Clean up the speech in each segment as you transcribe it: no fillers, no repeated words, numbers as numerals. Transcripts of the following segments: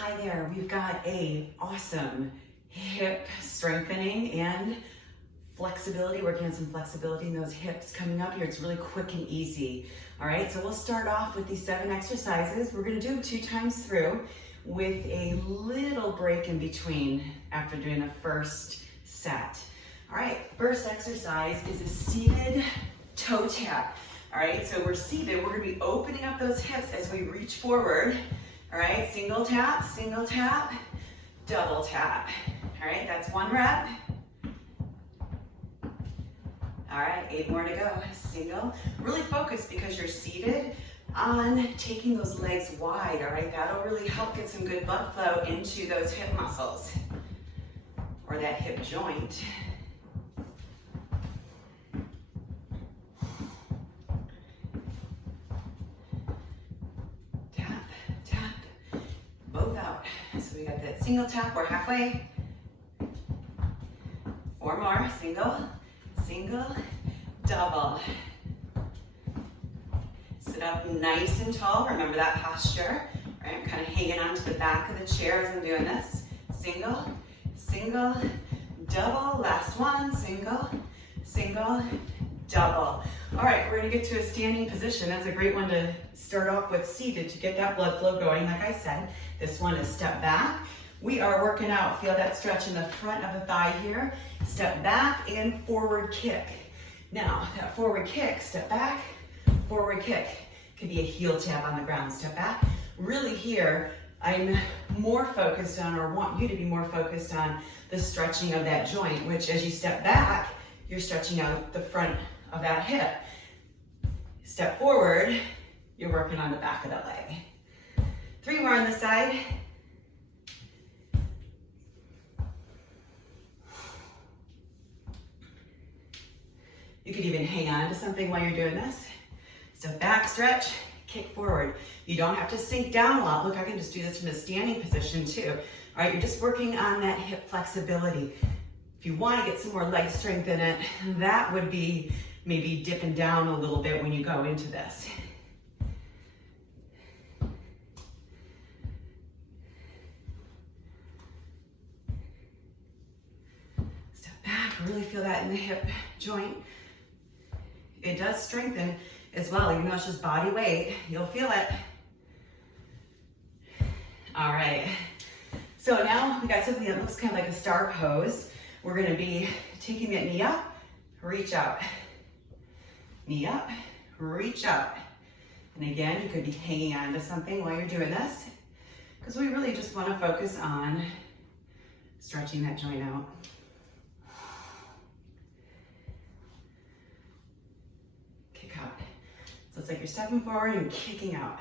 Hi there, we've got a awesome hip strengthening and flexibility, working on some flexibility in those hips coming up here. It's really quick and easy. All right, so we'll start off with these 7 exercises. We're gonna do them 2 times through with a little break in between after doing the first set. All right, first exercise is a seated toe tap. All right, so we're seated. We're gonna be opening up those hips as we reach forward. All right, single tap, double tap. All right, that's 1 rep. All right, 8 more to go. Single. Really focus because you're seated on taking those legs wide, all right? That'll really help get some good blood flow into those hip muscles or that hip joint. Tap, tap, both out. So we got that single tap, we're halfway. 4 more, single, single, double. Sit up nice and tall, remember that posture. All right, I'm kind of hanging onto the back of the chair as I'm doing this. Single, single, double, last one, single, single, double. All right, we're gonna get to a standing position. That's a great one to start off with seated to get that blood flow going. Like I said, this one is step back. We are working out, feel that stretch in the front of the thigh here. Step back and forward kick. Now, that forward kick, step back, forward kick. Could be a heel tap on the ground, step back. Really here, I'm more focused on, or want you to be more focused on the stretching of that joint, which as you step back, you're stretching out the front of that hip. Step forward, you're working on the back of the leg. 3 more on this side. You could even hang on to something while you're doing this. Step back, stretch, kick forward. You don't have to sink down a lot. Look, I can just do this from a standing position too. All right, you're just working on that hip flexibility. If you want to get some more leg strength in it, that would be maybe dipping down a little bit when you go into this. Step back, really feel that in the hip joint. It does strengthen as well, even though it's just body weight, you'll feel it. All right, so now we got something that looks kind of like a star pose. We're gonna be taking that knee up, reach out. Knee up, reach out. And again, you could be hanging on to something while you're doing this, because we really just wanna focus on stretching that joint out. So it's like you're stepping forward and kicking out.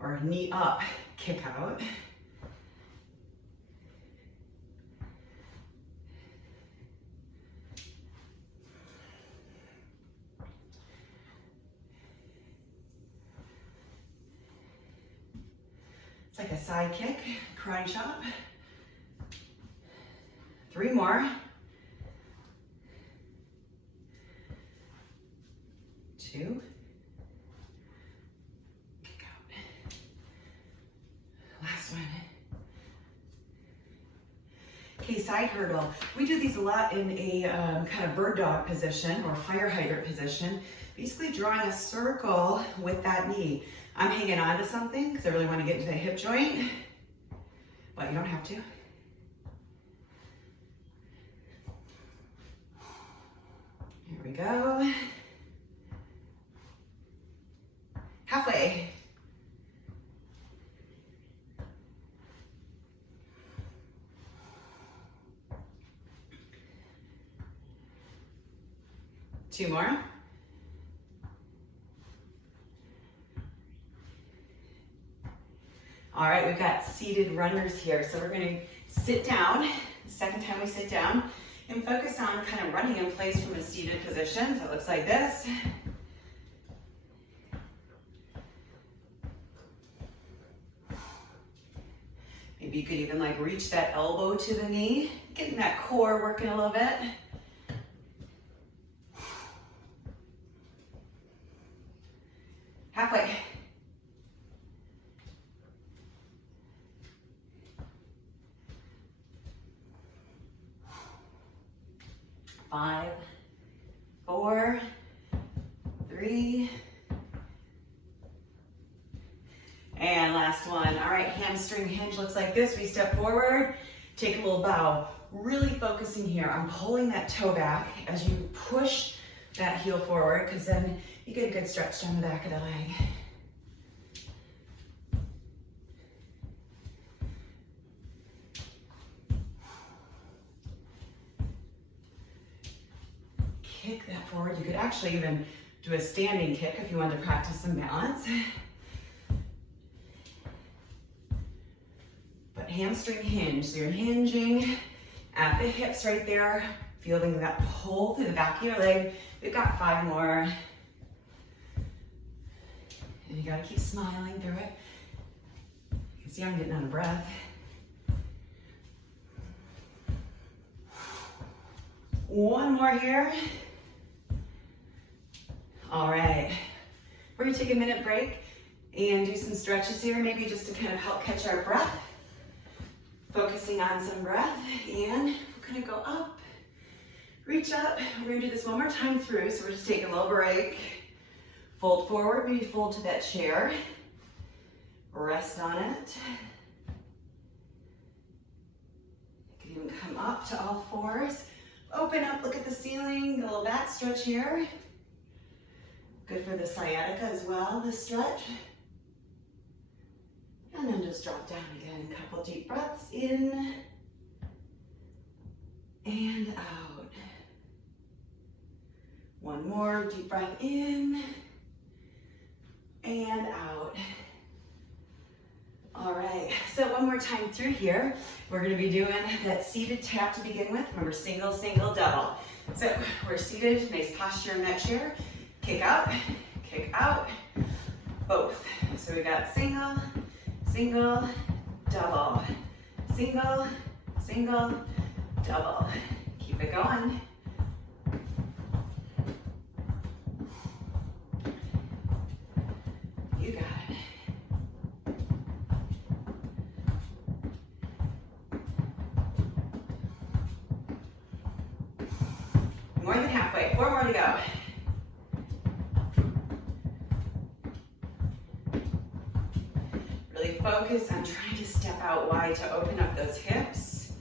Or knee up, kick out. It's like a side kick, karate chop. 3 more. 2. Kick out. Last one. Okay, side hurdle. We do these a lot in a kind of bird dog position or fire hydrant position. Basically drawing a circle with that knee. I'm hanging on to something because I really want to get into the hip joint, but you don't have to. Here we go. Halfway. Two more. All right, we've got seated runners here. So we're gonna sit down, the second time we sit down, and focus on kind of running in place from a seated position. So it looks like this. Maybe you could even like reach that elbow to the knee, getting that core working a little bit. Halfway. 5, 4, 3, and last one. All right, hamstring hinge looks like this. We step forward, take a little bow. Really focusing here on pulling that toe back as you push that heel forward, because then you get a good stretch down the back of the leg. Kick that forward. You could actually even do a standing kick if you wanted to practice some balance. But hamstring hinge, so you're hinging at the hips right there, feeling that pull through the back of your leg. We've got 5 more. And you gotta keep smiling through it. You can see I'm getting out of breath. One more here. All right, we're gonna take a minute break and do some stretches here, maybe just to kind of help catch our breath. Focusing on some breath, and we're gonna go up, reach up. We're gonna do this one more time through, so we're just taking a little break. Fold forward, maybe fold to that chair. Rest on it. You can even come up to all fours. Open up, look at the ceiling, a little back stretch here. Good for the sciatica as well, this stretch. And then just drop down again. A couple deep breaths in and out. One more deep breath in and out. All right, so one more time through here. We're gonna be doing that seated tap to begin with. Remember, single, single, double. So we're seated, nice posture in that chair. Kick out, both. So we got single, single, double, single, single, double. Keep it going. You got it. More than halfway, 4 more to go. Really focus on trying to step out wide to open up those hips.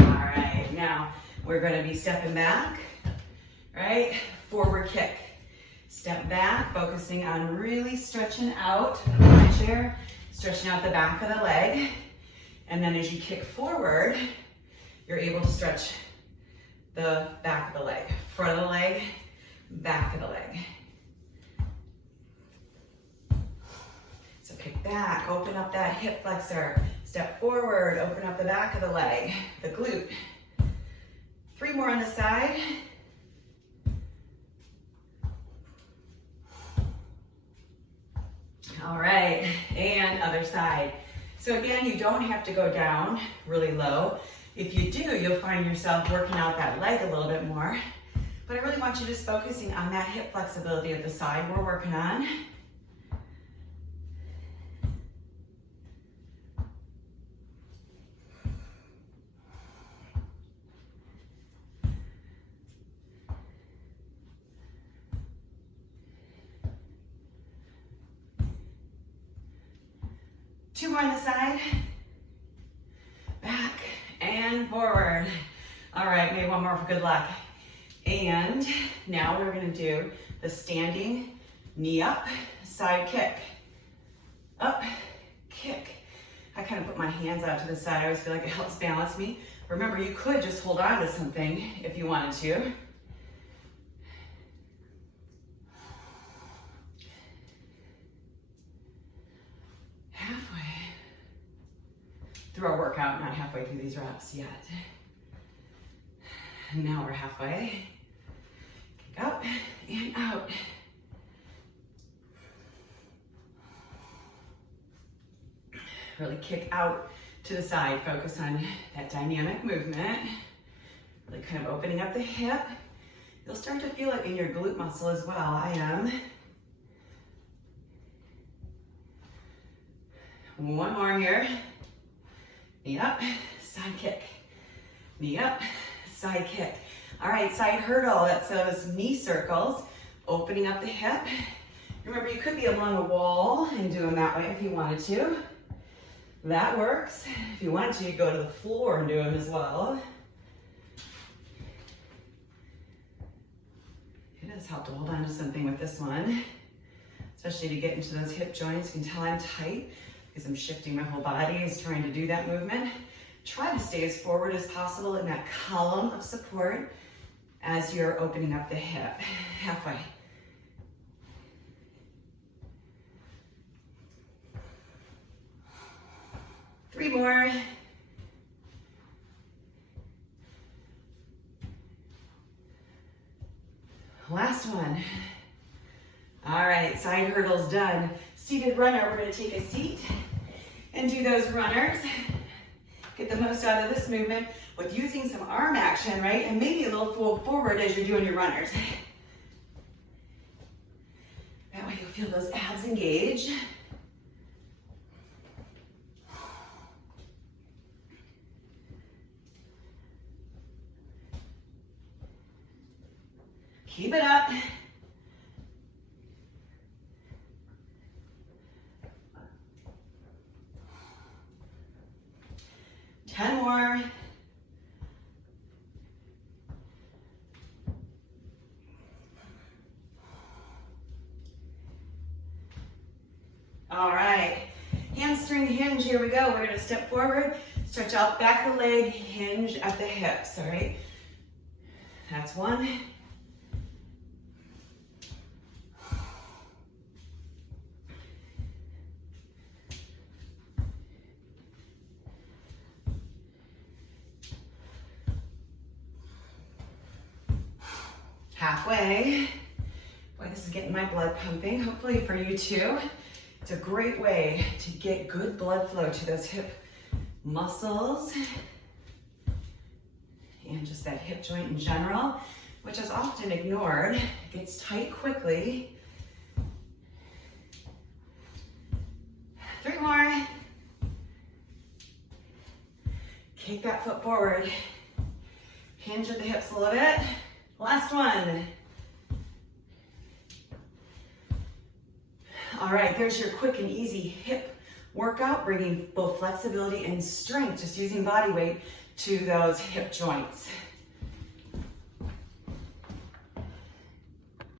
All right, now we're gonna be stepping back, right? Forward kick. Step back, focusing on really stretching out my chair, stretching out the back of the leg. And then as you kick forward, you're able to stretch the back of the leg, front of the leg, back of the leg. So kick back, open up that hip flexor, step forward, open up the back of the leg, the glute. 3 more on the side. All right, and other side. So again, you don't have to go down really low. If you do, you'll find yourself working out that leg a little bit more. But I really want you just focusing on that hip flexibility of the side we're working on. Two more on the side. Back and forward. All right, maybe one more for good luck. And now we're gonna do the standing knee up, side kick. Up, kick. I kind of put my hands out to the side. I always feel like it helps balance me. Remember, you could just hold on to something if you wanted to. Halfway through our workout, not halfway through these reps yet. And now we're halfway. Kick up and out. Really kick out to the side. Focus on that dynamic movement. Really kind of opening up the hip. You'll start to feel it in your glute muscle as well. I am. One more here. Knee up, side kick. knee up, side kick. All right, side hurdle, that's those knee circles, opening up the hip. Remember, you could be along a wall and do them that way if you wanted to. That works. If you wanted to, you go to the floor and do them as well. It does help to hold on to something with this one, especially to get into those hip joints. You can tell I'm tight because I'm shifting my whole body as trying to do that movement. Try to stay as forward as possible in that column of support as you're opening up the hip, halfway. Three more. Last one. All right, side hurdles done. Seated runner, we're gonna take a seat and do those runners. Get the most out of this movement with using some arm action, right? And maybe a little forward as you're doing your runners. That way you'll feel those abs engage. Keep it up. Ten more. All right, hamstring hinge, here we go. We're gonna step forward, stretch out back of the leg, hinge at the hips, all right? That's one. Halfway. Boy, this is getting my blood pumping, hopefully for you too. It's a great way to get good blood flow to those hip muscles and just that hip joint in general, which is often ignored. It gets tight quickly. Three more. Kick that foot forward. Hinge at the hips a little bit. Last one. All right, there's your quick and easy hip workout, bringing both flexibility and strength, just using body weight to those hip joints.